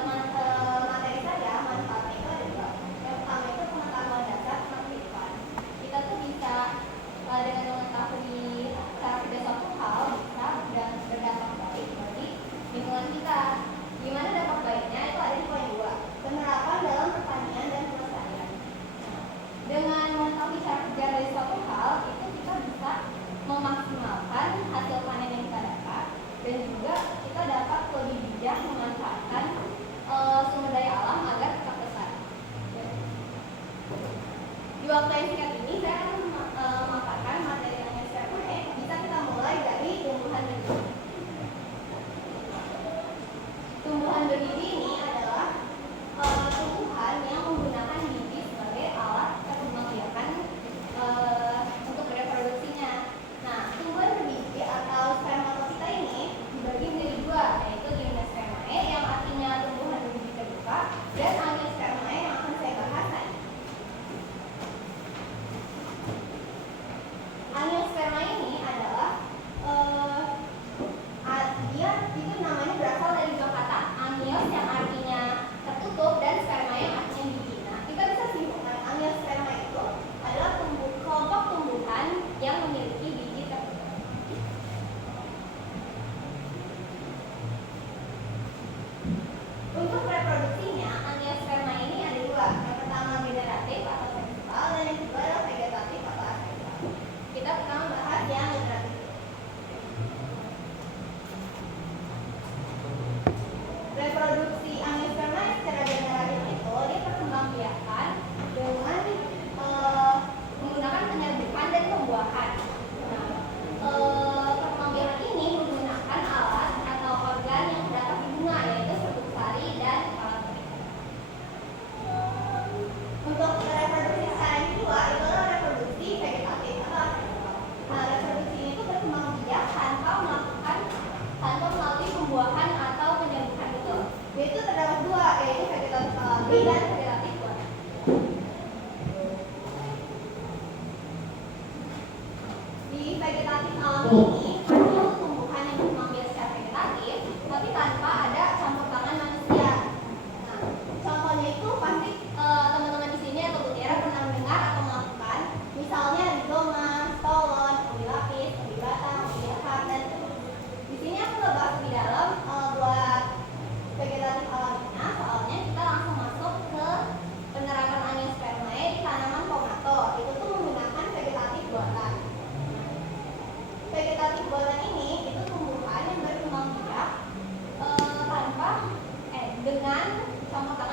materi saya, manfaatnya itu ada dua. Yang pertama itu pengetahuan dasar tentang kehidupan. Kita tuh bisa dengan mengetahui cara kerja suatu hal bisa dan berdampak baik bagi lingkungan kita. Gimana dampak baiknya itu ada di poin 2, penerapan dalam pertanian dan pelestarian. Dengan mengetahui cara kerja dari suatu hal itu kita bisa memaksimalkan hasil panen yang kita dapat dan juga kita dapat lebih bijak memanfaatkan sumber daya alam agar tetap lestari. Di waktu yang singkat ini saya akan memaparkan materi yang SPME. Bisa kita mulai dari tumbuhan bergigi. Tumbuhan bergigi ini adalah tumbuhan yang menggunakan gigi sebagai alat pembangkitan untuk reproduksinya. Nah, tumbuhan bergigi atau spermatofita ini dibagi menjadi dua, yaitu gimnospermae yang artinya tumbuhan bergigi terbuka dan angiospermae yang akan saya bahas nanti. Angiospermae ini adalah dia itu namanya berasal dari dua kata, angios yang artinya tertutup dan sperma yang artinya gigi. Nah, kita bisa simpulkan angiosperma itu adalah kelompok tumbuhan yang memiliki gigi tertutup. Untuk reproduksinya, angiosperma ini ada dua. Yang pertama generatif atau seksual dan yang kedua adalah vegetatif atau aseksual. Kita pertama bahas yang generatif. Reproduksi angiosperma secara generatif itu dia perkembangbiakan dengan menggunakan penyerbukan dan pembuahan. Nah, perkembangbiakan ini menggunakan alat atau organ yang terdapat di bunga, yaitu serbuk sari dan kepala mereka. Untuk reproduksi secara yang kedua itu adalah reproduksi vegetatif atau aseksual. Nah, reproduksi itu berkembangbiak tanpa melalui pembuahan atau penyerbukan itu. Yaitu terdapat dua, yaitu vegetatif alami dan vegetatif buatan. Di vegetatif alami ini ada tumbuhan yang berkembang secara vegetatif, tapi tanpa ada campur tangan manusia. Nah, contohnya itu pasti teman-teman di sini atau Mutiara pernah mendengar atau melakukan, misalnya rigoma, stolon, ubi lapis, ubi batang, ubi lekar, dan di sini aku nggak bahas lebih dalam buat vegetatif alaminya, soalnya kita langsung masuk ke penerapan angiospermae di tanaman tomato. Itu tuh menggunakan vegetatif buatan. Vegetatif buatan ini itu tumbuhan yang berkembang biak dengan campur tangan